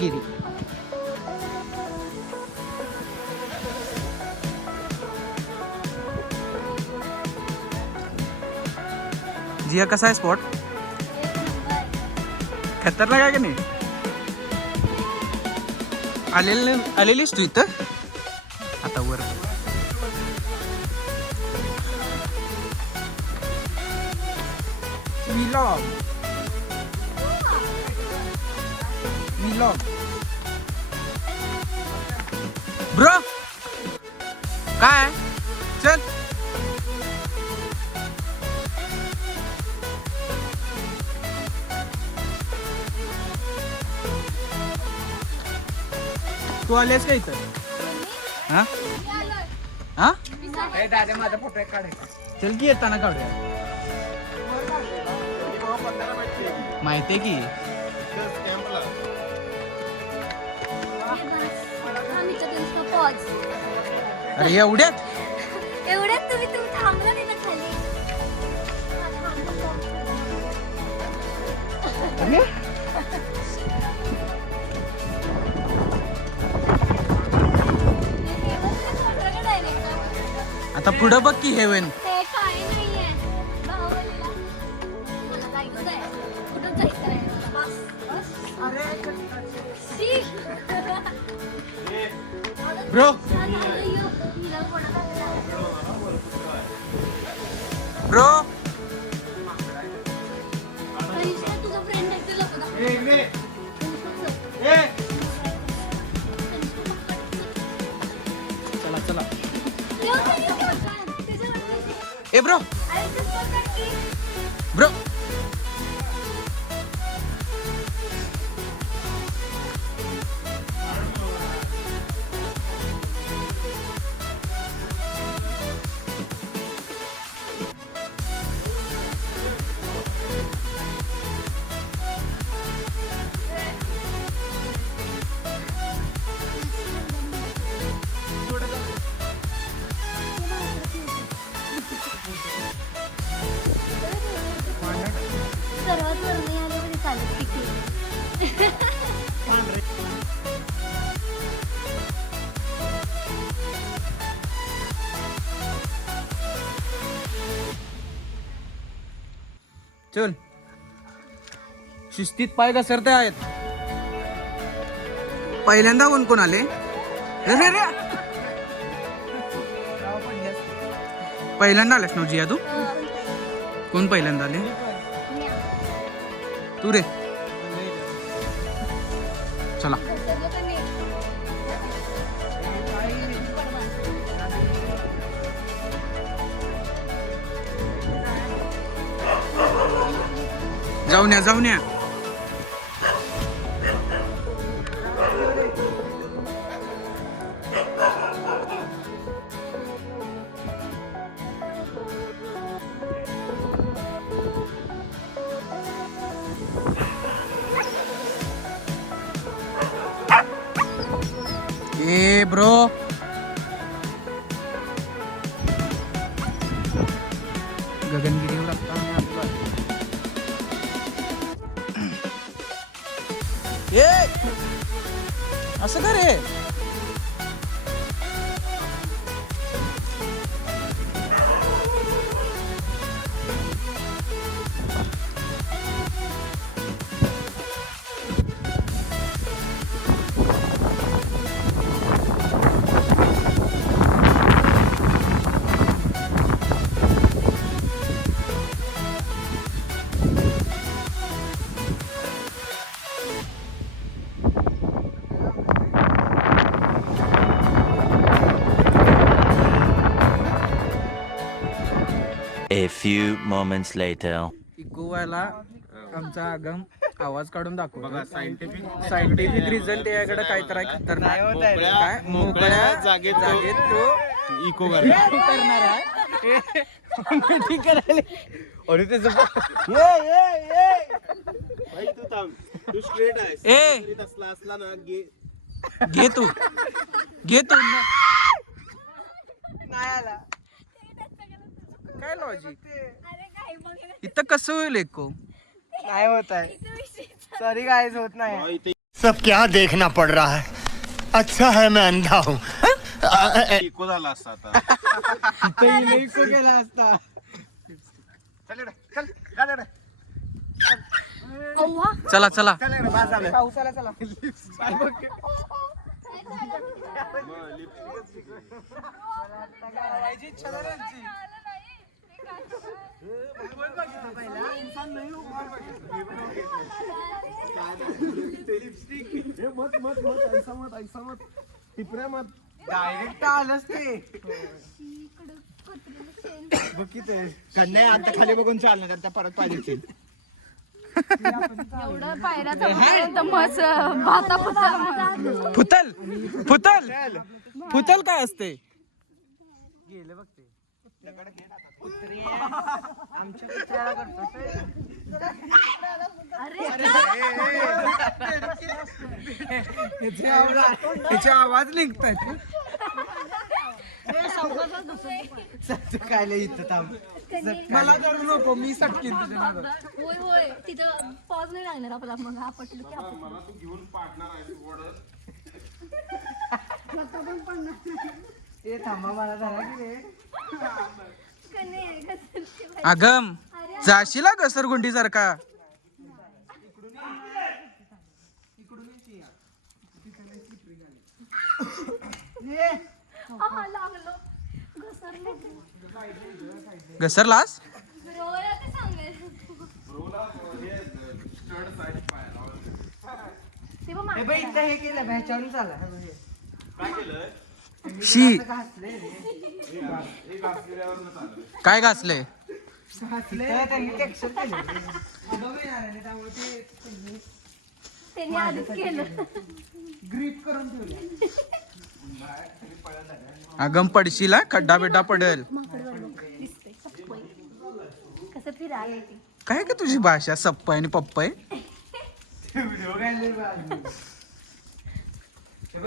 गगनगिरी. जिया कसा आहे स्पॉट? खतरनाक आहे का नाही? आलेलीस तू इथं आता वर. व्लॉग ब्रो काय चल. तू आलेस का इथं? हा हा दादा माझा फोटो काढायचा. चल की येताना काढूया. माहितीये की अरे एवढ्यात तुम्ही थांबला नाही ना खाली. आता पुढं बघ की हेवन. हे काही नाहीये बाहुबलीला. मला जायचं आहे. कुठं जायचं आहे? ब्रो ब्रो तुझा फ्रेंड आहे तुला चला चला. ए ब्रो ब्रो सर्वात वरती आले तरी चालेल तिकडे. चल. शिस्तीत पाय घसरते आहेत. पहिल्यांदा कोण कोण आले? पहिल्यांदा आलास ना जिया तू? कोण पहिल्यांदा आले? तू रे. चला जाऊन या जाऊन या. ए ब्रो गगनगिरीवर आता आम्ही आपला. ए असं का रे? A few moments later. इकोवाला आमचा आगम आवाज काढून दाखव. बघा सायंटिफिक रिझन त्याकडे काय तर खतरनाक काय मोकळ्या जागेत तो इको करणार आहे. ठीक आहे. आणि ते तू स्ट्रेट आहे. ए असला ना घे तू नाही आला. काय लॉजिक इथं कसं होईल एको? नाही होत आहे. सॉरी गाईज होत नाही. सब क्या देखना पड़ रहा है अच्छा है मैं अंधा हूँ इको झाला असता आता गेला असता. अव्वा. चला चला पावसाला चला. डायरेक्ट आलंच ते कन्या आता खाली बघून चालणार आता परत पाहिजे एवढं पायऱ्याचा पर्यंत मस भाता फुतल फुतल फुतल काय असते? त्याचे आवाज निघतात. काय लय इथं थांब मला धरू नको मी सटकीन तुझ्या नादात. होय होय तिथं पॉज नाही लागणार आपला मग आपटलं की आपण ए थांबा मला झाला की रे कन्या घसरते बाई. अगम जाशीला घसरगुंडी सारखा. आहा, लागलो घसरलो घसरलास? रोला ते सांगायचं ते बघ ए बाई इथं हे केलं ह्याच्यावरून चाला शी घासले काय घासले? त्यांनी टेक्स्चर केलं त्यामुळे ते त्यांनी आधीच केलं ग्रिप करून ठेवलं अगम पडशील हा, खड्डा बिड्डा पडेल. माकड बघ दिसतंय सप्पई कसं फिरायला ते काय का तुझी भाषा सप्पय आणि पप्पय? व्हिडिओ काढले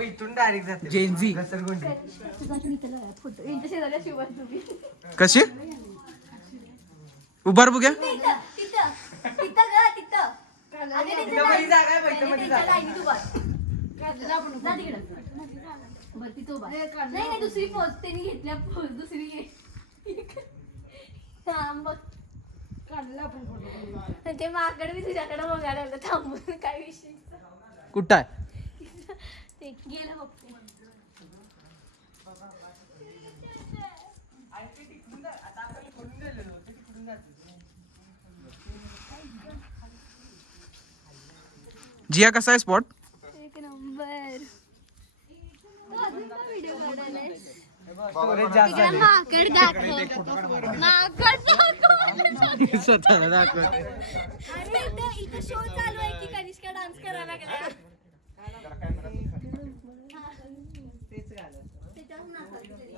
इथून डायरेक्ट जाते जेनझी घसरगुंडी तुझा इथं फोटो यांच्या शेजारच्या शिवाय तुम्ही कशी उभार बघ्या. तिथं तिथं तिथं ग तिथं अगं तिथं बाई जागा आहे, बाई, इथं मध्ये त्यांच्या जागा. लाईनीत उभा जा तिकडं बरं तिथं उभा नाही नाही दुसरी पोज त्यांनी घेतल्या पोज दुसरी घे हा बघ ते माकड मी तुझ्याकडे बघायला आलं थांबून काय विषय कुठं आहे? ते गेलं बघते जिया कसा आहे स्पॉट? एक नंबर व्हिडिओ काढायला स्टोरेज जास्त इकडे माकड दाखव माकड दाखव स्वतःला दाखव. अरे इथं शो चालू आहे की कनिष्का डान्स करायला लागल्या त्याच्यावर नाचायचं तरी.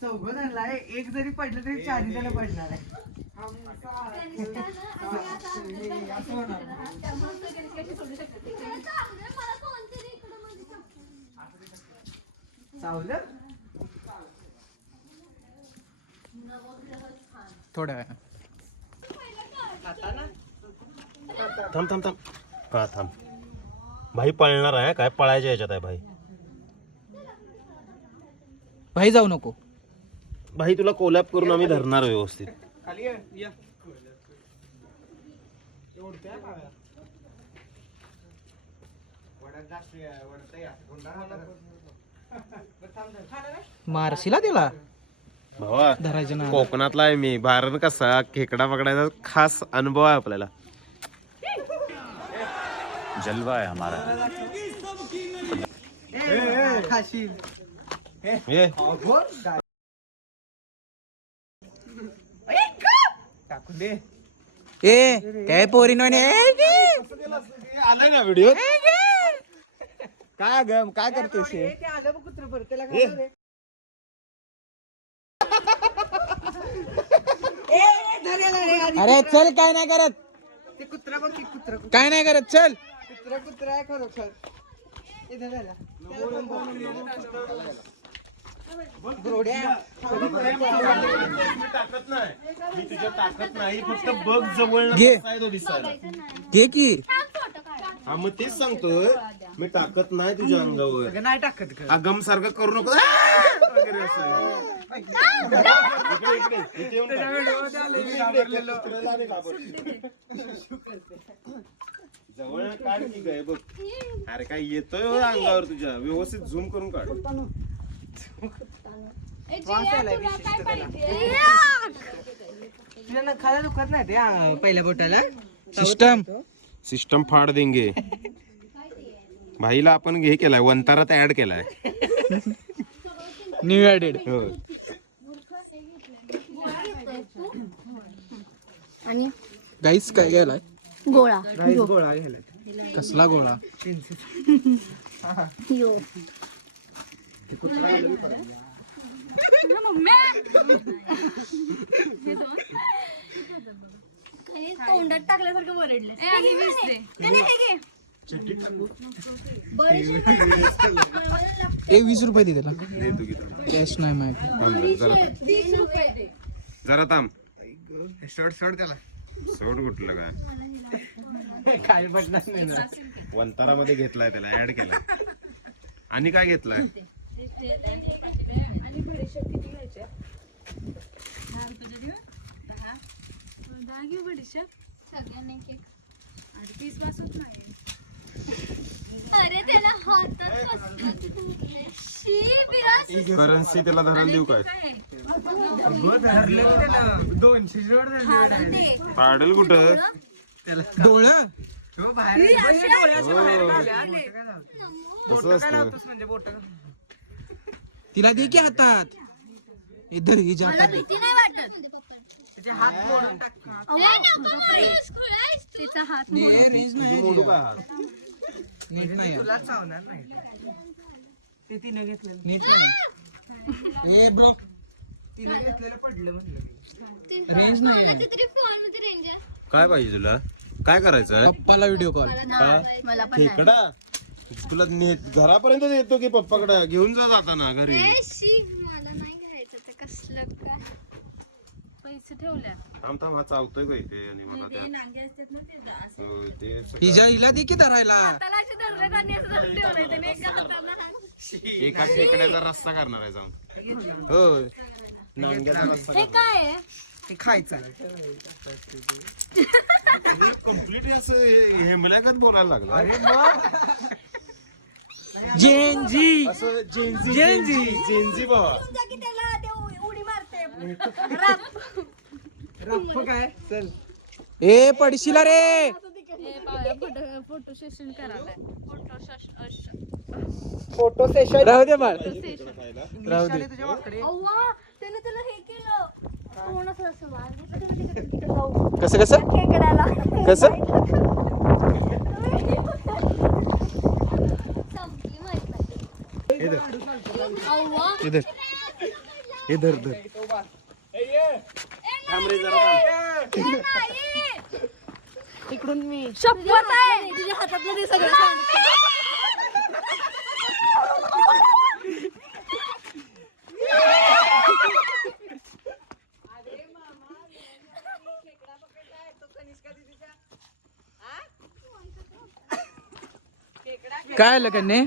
चौघं जणला आहे एक जरी पडलं तरी चारी जण पडणार आहे कनिष्का ना आम्ही आता त्यामुळे तो कनिष्काशी सोडू शकत नाही. मला कोणतरी इकडं मध्ये चावलं थोड्या वेळा. थांब थांब थांब हा थांब भाई पळणार आहे काय पळायच्या याच्यात आहे भाई. भाई जाऊ नको. भाई तुला कोलॅप करून आम्ही धरणार व्यवस्थित. मारशीला तिला भावा धरायचे ना. कोकणातला आहे मी. भारण कसा खेकडा पकडायचा खास अनुभव आहे आपल्याला. जलवा है हमारा. खाशील ये टाकून दे ए काय पोरीनो आलं ना व्हिडिओ. काय गम काय करतेस? ते आलं बघ कुत्र परत त्याला काय रे अरे चल काय नाही करत ते कुत्रा बघ की कुत्र काय नाही करत चल. कुत्रा आहे खरोखर इथं झाला मी टाकत नाही, मी तुझ्या टाकत नाही, फक्त बघ जवळ घे. दिसायला. घे की हा मग तेच सांगतोय, मी टाकत नाही तुझ्या अंगावर. नाही टाकत का? अगम सारखं करू नको वगैरे असं. इकडे, इकडे, इथे येऊन टाक. कुत्र्याला आणि घाबरते. जवळ काढ की काय बघ. अरे काय येतोय हो अंगावर तुझ्या, व्यवस्थित झूम करून काढ. काय पाहिजे तुझ्या नखाला दुखत नाही ते पहिल्या बोटाला. सिस्टम फाड देंगे. भाईला आपण हे केलाय, वंतारात ऍड केलाय. New added. हो. आणि गाईस काय गेलाय? गोळा गोळा घ्यायला. कसला गोळा? यो तोंडात टाकल्यासारखं वरडलं. एक 20 रुपये दे त्याला. दे तू किती. कॅश नाही माहिती. जरा थांब. सोड त्याला. सोड कुठलं काय. काय पडणार नाही ना. वंतारामध्ये घेतलाय, त्याला ऍड केलाय. आणि काय घेतलाय? अरे त्याला हातात करन्सी त्याला धरायला देऊ काय? धरलं की त्यानं 200 जोड धरले. पाडल कुठं? डोळा हो बाहेर डोळ्याच्या बाहेर घाल्या. कसं असतं? लावतोस म्हणजे बोट. तिला दे की हातात. इधर ही जा. भीती नाही वाटत. त्याचे हात मोडून टाक. तिचा हात तुझी मोडू काय हात? नीट नाही. तुला चावणार नाही. ते तिने घेतलेलं. नीट नाही. ए ब्रो, तिने घेतलेलं पडलं म्हणलं. रेंज नाही. काय पाहिजे तुला? काय करायचं? पप्पाला व्हिडिओ कॉल. मला पण नाही. खेकडा तुला घरापर्यंत येतो की पप्पाकडे घेऊन जा जाताना घरी. मला नाही घ्यायचं ते कसलं काय. पैसे ठेवल्या थांब थांब, हा चावतोय का इथे? आणि मला त्या हो, ते हिला दे की धरायला. एका खेकड्याचा रस्ता करणार आहे जाऊन. हो, नांग्याचा रस्ता हे काय आहे? ते खायचं. कम्प्लीट असं हे मलाकच बोलायला लागला. अरे मग जेनजी. असं जेनजी बाबा. उडी मारते. रप्प काय चल. ए पडशीला रे. फोटो सेशन करायला. Photo session. राहू दे बाळ. राहू दे. तुझ्या वाकडे. अव्वा त्याने तुला हे केलं. कोण असं वाजलं तिकडे जाऊ कसं कसं खेकड्याला. कसं? संपली माहित नाही. अव्वा इधर. इधर थांब रे जरा थांब. इकडून मी शपथ आहे तुझ्या हातातलं ते सगळं सांगते. काय आलं कन्ने?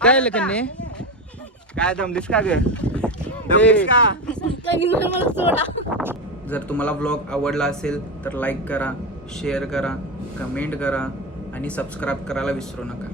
काय आलं कन्ने? काय दमलीस का ग? दमलीस का? मला सोडा. जर तुम्हाला व्लॉग आवडला असेल तर लाईक करा, शेअर करा, कमेंट करा आणि सबस्क्राईब करायला विसरू नका.